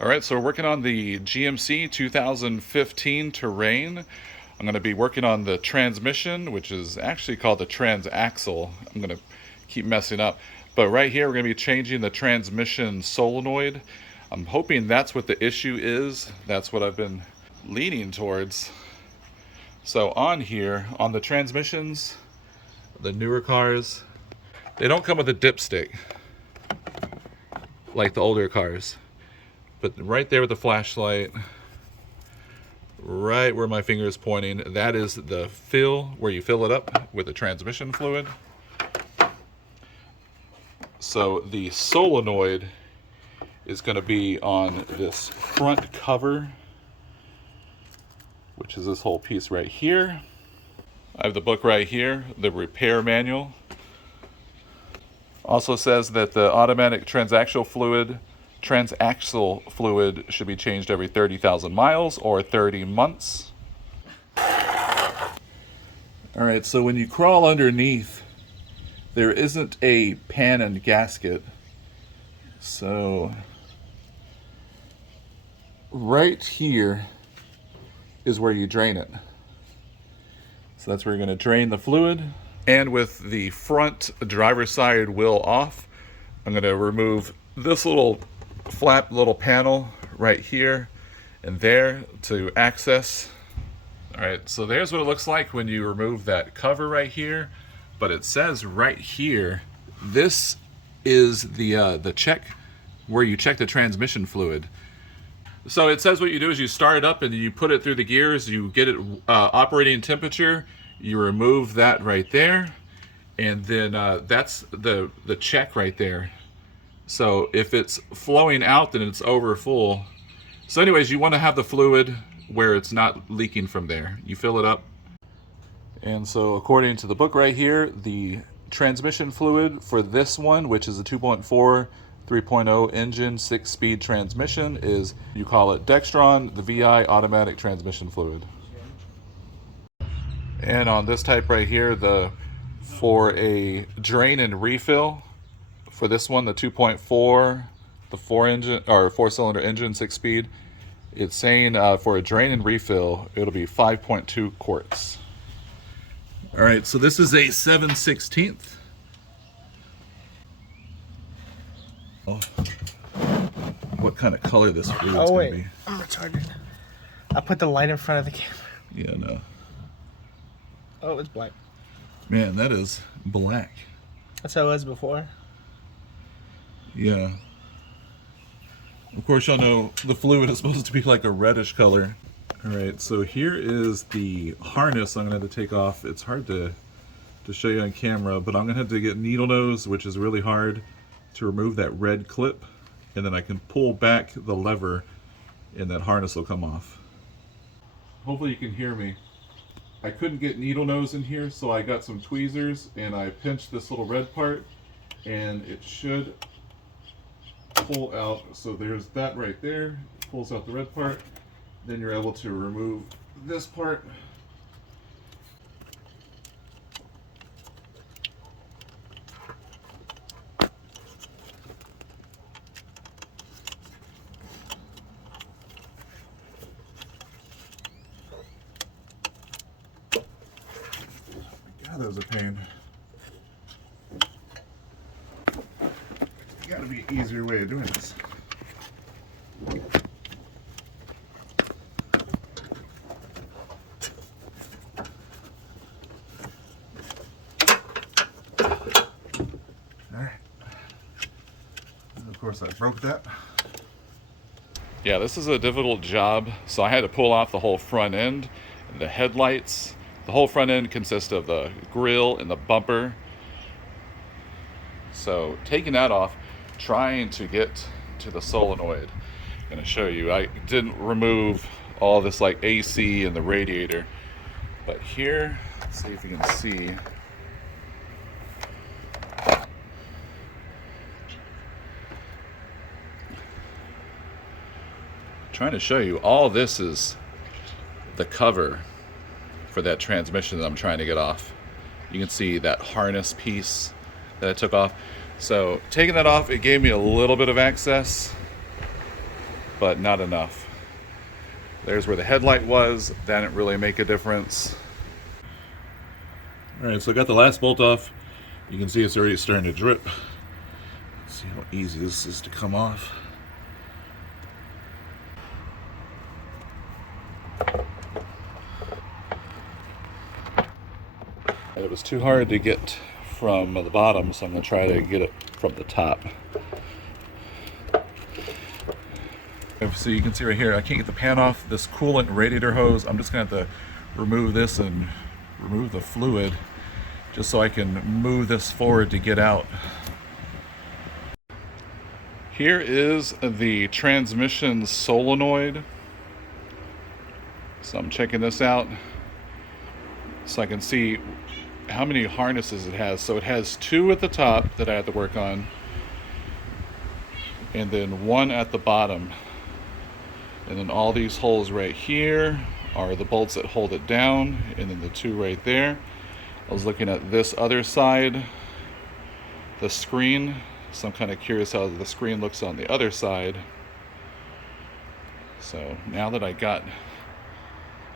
All right, so we're working on the GMC 2015 Terrain. I'm going to be working on the transmission, which is actually called the transaxle. I'm going to keep messing up. But right here, we're going to be changing the transmission solenoid. I'm hoping that's what the issue is. That's what I've been leaning towards. So on here, on the transmissions, the newer cars, they don't come with a dipstick like the older cars. But right there with the flashlight, right where my finger is pointing, that is the fill, where you fill it up with the transmission fluid. So the solenoid is going to be on this front cover, which is this whole piece right here. I have the book right here, the repair manual. Also says that the automatic transaxle fluid should be changed every 30,000 miles or 30 months. Alright, so when you crawl underneath, there isn't a pan and gasket. So right here is where you drain it. So that's where you're going to drain the fluid. And with the front driver's side wheel off, I'm going to remove this little flap, little panel right here and there to access. All right, so there's what it looks like when you remove that cover right here. But it says right here, this is the check where you check the transmission fluid. So it says what you do is you start it up and you put it through the gears, you get it operating temperature, you remove that right there, and then that's the check right there. So if it's flowing out, then it's over full. So anyways, you want to have the fluid where it's not leaking from there. You fill it up. And so according to the book right here, the transmission fluid for this one, which is a 2.4 3.0 engine 6-speed transmission, is, you call it Dextron, the VI automatic transmission fluid. And on this type right here, for a drain and refill, for this one, the 2.4, the 4-cylinder engine 6-speed, it's saying for a drain and refill, it'll be 5.2 quarts. All right, so this is a 7/16. Oh, what kind of color this fluid's going to be? I'm retarded. I put the light in front of the camera. Yeah, no. Oh, it's black. Man, that is black. That's how it was before. Yeah. Of course, y'all know the fluid is supposed to be like a reddish color. All right, so here is the harness I'm going to have to take off. It's hard to show you on camera, but I'm going to have to get needle nose, which is really hard, to remove that red clip, and then I can pull back the lever and that harness will come off. Hopefully you can hear me. I couldn't get needle nose in here, so I got some tweezers and I pinched this little red part, and it should pull out. So there's that right there. It pulls out the red part. Then you're able to remove this part. God, that was a pain. Gotta be an easier way of doing this. Of course, I broke that. Yeah, this is a difficult job. So I had to pull off the whole front end, the headlights. The whole front end consists of the grille and the bumper. So taking that off, trying to get to the solenoid. I'm going to show you. I didn't remove all this like AC and the radiator. But here, let's see if you can see. Trying to show you, all this is the cover for that transmission that I'm trying to get off. You can see that harness piece that I took off. So taking that off, it gave me a little bit of access. but not enough. There's where the headlight was. That didn't really make a difference. All right, so I got the last bolt off. You can see it's already starting to drip. Let's see how easy this is to come off. And it was too hard to get from the bottom, so I'm going to try to get it from the top. So you can see right here, I can't get the pan off this coolant radiator hose. I'm just going to have to remove this and remove the fluid just so I can move this forward to get out. Here is the transmission solenoid. So I'm checking this out so I can see how many harnesses it has. So it has 2 at the top that I have to work on, and then 1 at the bottom. And then all these holes right here are the bolts that hold it down, and then the 2 right there. I was looking at this other side, the screen, so I'm kind of curious how the screen looks on the other side. So now that I got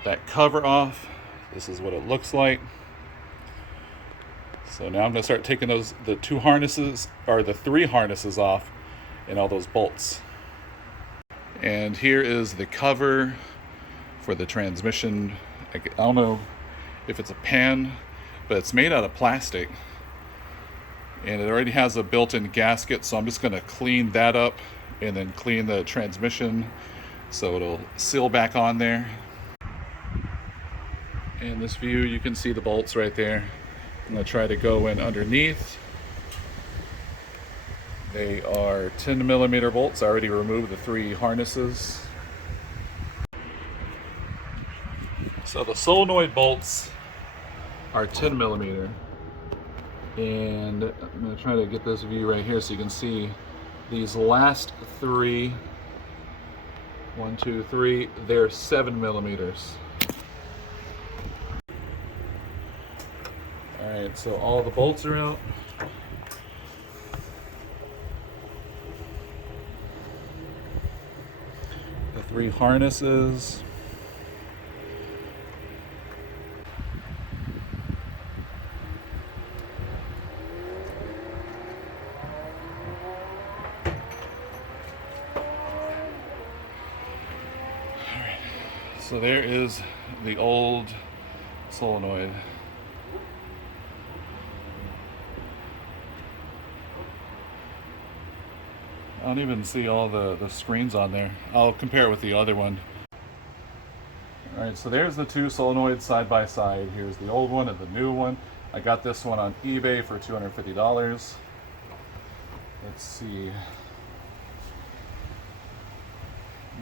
that cover off, this is what it looks like. So now I'm going to start taking the 2 harnesses, or the 3 harnesses off, and all those bolts. And here is the cover for the transmission. I don't know if it's a pan, but it's made out of plastic. And it already has a built-in gasket, so I'm just going to clean that up and then clean the transmission so it'll seal back on there. In this view, you can see the bolts right there. I'm going to try to go in underneath. They are 10mm bolts. I already removed the 3 harnesses. So the solenoid bolts are 10mm. And I'm going to try to get this view right here so you can see these last 3. 1, 2, 3. They're 7mm. Alright, so all the bolts are out. The 3 harnesses. Alright, so there is the old solenoid. I don't even see all the screens on there. I'll compare it with the other one. Alright, so there's the 2 solenoids side by side. Here's the old one and the new one. I got this one on eBay for $250. Let's see.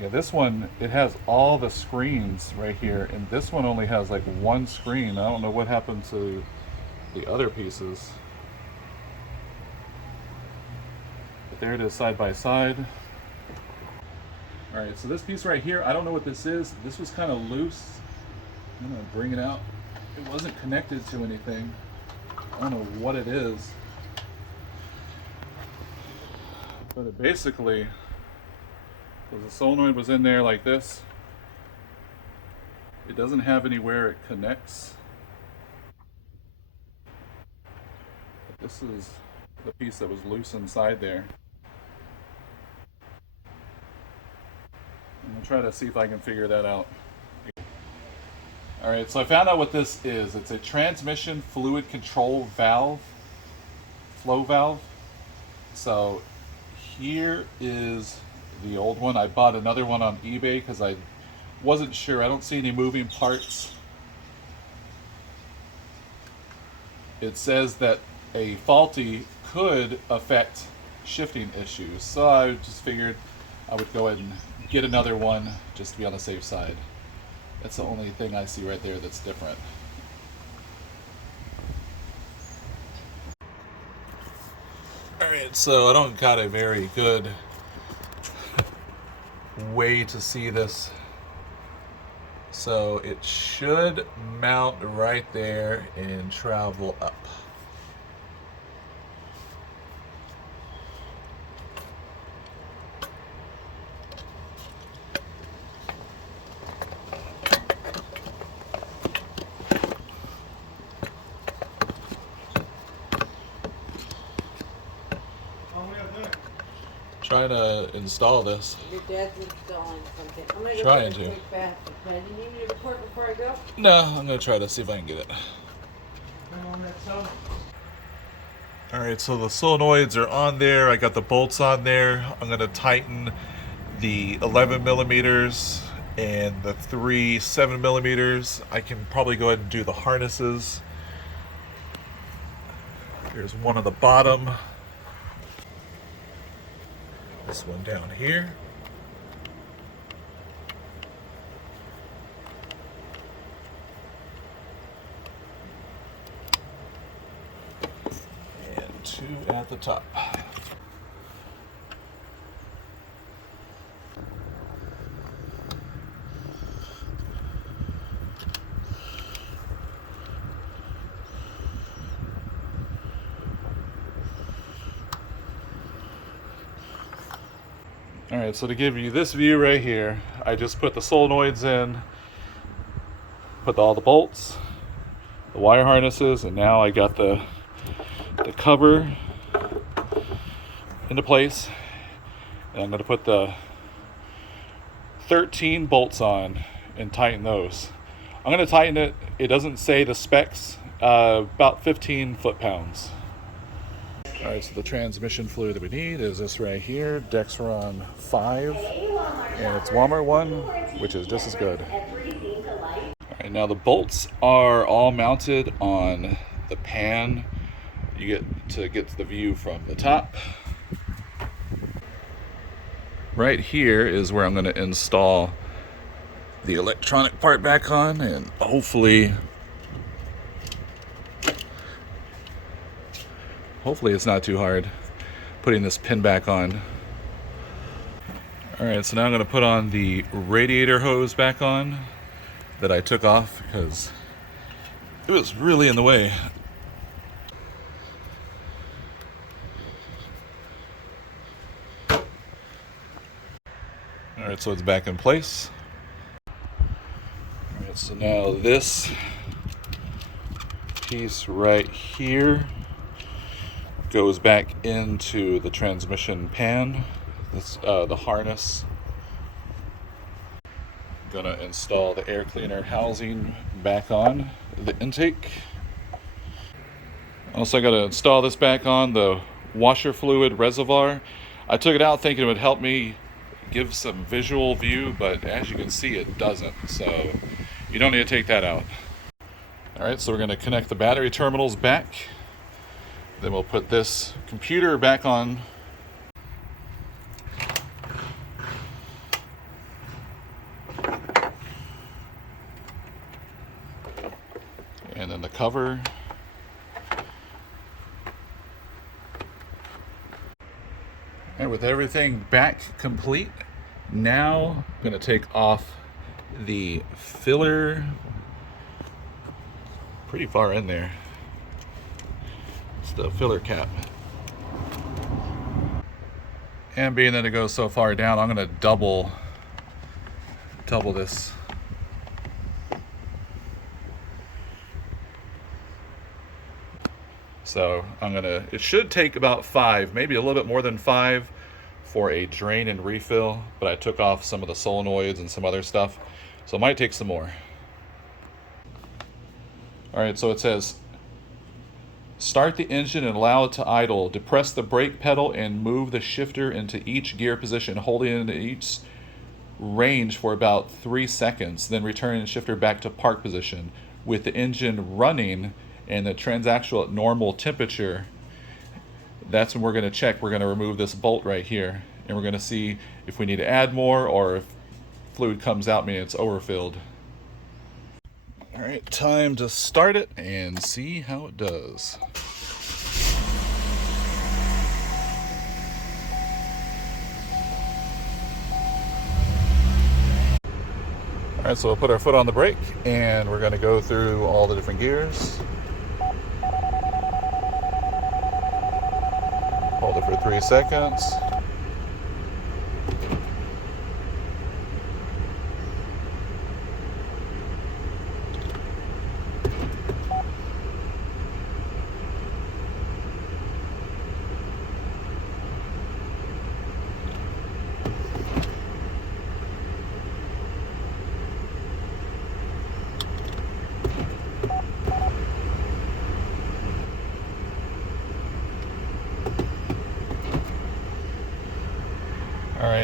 Yeah, this one, it has all the screens right here, and this one only has like 1 screen. I don't know what happened to the other pieces. There it is side by side. Alright, so this piece right here, I don't know what this is. This was kind of loose. I'm going to bring it out. It wasn't connected to anything. I don't know what it is. But it basically, because the solenoid was in there like this, it doesn't have anywhere it connects. But this is the piece that was loose inside there. I'm going to try to see if I can figure that out. Alright, so I found out what this is. It's a transmission fluid control valve, flow valve. So here is the old one. I bought another one on eBay because I wasn't sure. I don't see any moving parts. It says that a faulty could affect shifting issues. So I just figured I would go ahead and get another one just to be on the safe side. That's the only thing I see right there that's different. Alright, so I don't got a very good way to see this. So it should mount right there and travel up. trying to install this. Your dad's installing something. I'm gonna go Trying take a to. quick bath. Do you need me to report before I go? No, I'm gonna try to see if I can get it. Alright, so the solenoids are on there. I got the bolts on there. I'm gonna tighten the 11 millimeters and the 3 7 millimeters. I can probably go ahead and do the harnesses. Here's one on the bottom. This one down here. And 2 at the top. Alright, so to give you this view right here, I just put the solenoids in, put all the bolts, the wire harnesses, and now I got the cover into place. And I'm going to put the 13 bolts on and tighten those. I'm going to tighten it. It doesn't say the specs, about 15 foot-pounds. Alright, so the transmission fluid that we need is this right here, Dexron 5, and it's Walmart 1, which is just as good. Alright, now the bolts are all mounted on the pan. You get to the view from the top. Right here is where I'm going to install the electronic part back on, and hopefully it's not too hard putting this pin back on. Alright, so now I'm going to put on the radiator hose back on that I took off because it was really in the way. Alright, so it's back in place. Alright, so now this piece right here goes back into the transmission pan. This the harness. Gonna install the air cleaner housing back on the intake. Also, I gotta install this back on the washer fluid reservoir. I took it out thinking it would help me give some visual view, but as you can see, it doesn't. So you don't need to take that out. All right, so we're gonna connect the battery terminals back. Then we'll put this computer back on. And then the cover. And with everything back complete, now I'm going to take off the filler. Pretty far in there. It's the filler cap. And being that it goes so far down, I'm going to double this. So it should take about 5, maybe a little bit more than 5 for a drain and refill, but I took off some of the solenoids and some other stuff, so it might take some more. All right, so it says, start the engine and allow it to idle. Depress the brake pedal and move the shifter into each gear position, holding it in each range for about 3 seconds, then return the shifter back to park position. With the engine running and the transaxle at normal temperature, that's when we're going to check. We're going to remove this bolt right here, and we're going to see if we need to add more or if fluid comes out, meaning it's overfilled. All right, time to start it and see how it does. All right, so we'll put our foot on the brake and we're going to go through all the different gears. Hold it for 3 seconds.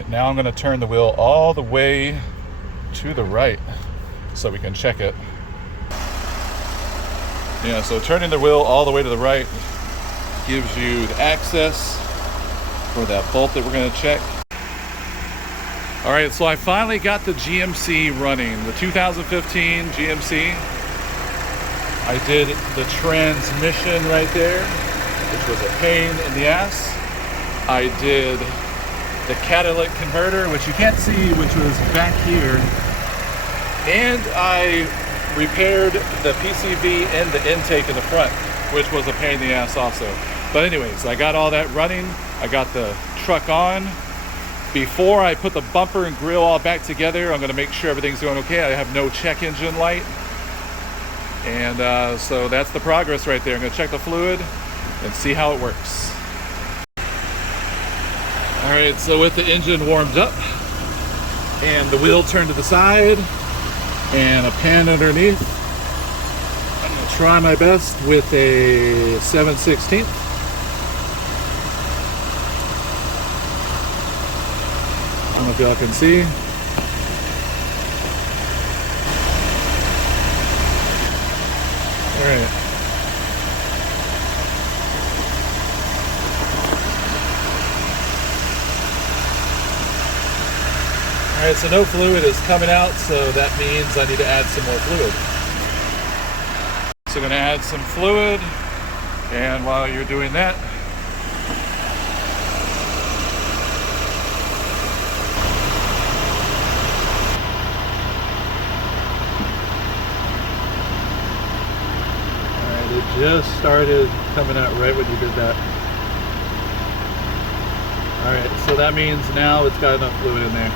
right, now I'm going to turn the wheel all the way to the right so we can check it. Yeah, so turning the wheel all the way to the right gives you the access for that bolt that we're going to check. All right, so I finally got the GMC running, the 2015 GMC. I did the transmission right there, which was a pain in the ass. I did the catalytic converter, which you can't see, which was back here. And I repaired the PCV and the intake in the front, which was a pain in the ass also. But anyways, I got all that running. I got the truck on. Before I put the bumper and grill all back together, I'm going to make sure everything's going okay. I have no check engine light. And so that's the progress right there. I'm going to check the fluid and see how it works. All right, so with the engine warmed up and the wheel turned to the side and a pan underneath, I'm going to try my best with a 7/16. I don't know if y'all can see. All right. All right, so no fluid is coming out, so that means I need to add some more fluid. So I'm going to add some fluid, and while you're doing that, it just started coming out right when you did that. All right, so that means now it's got enough fluid in there.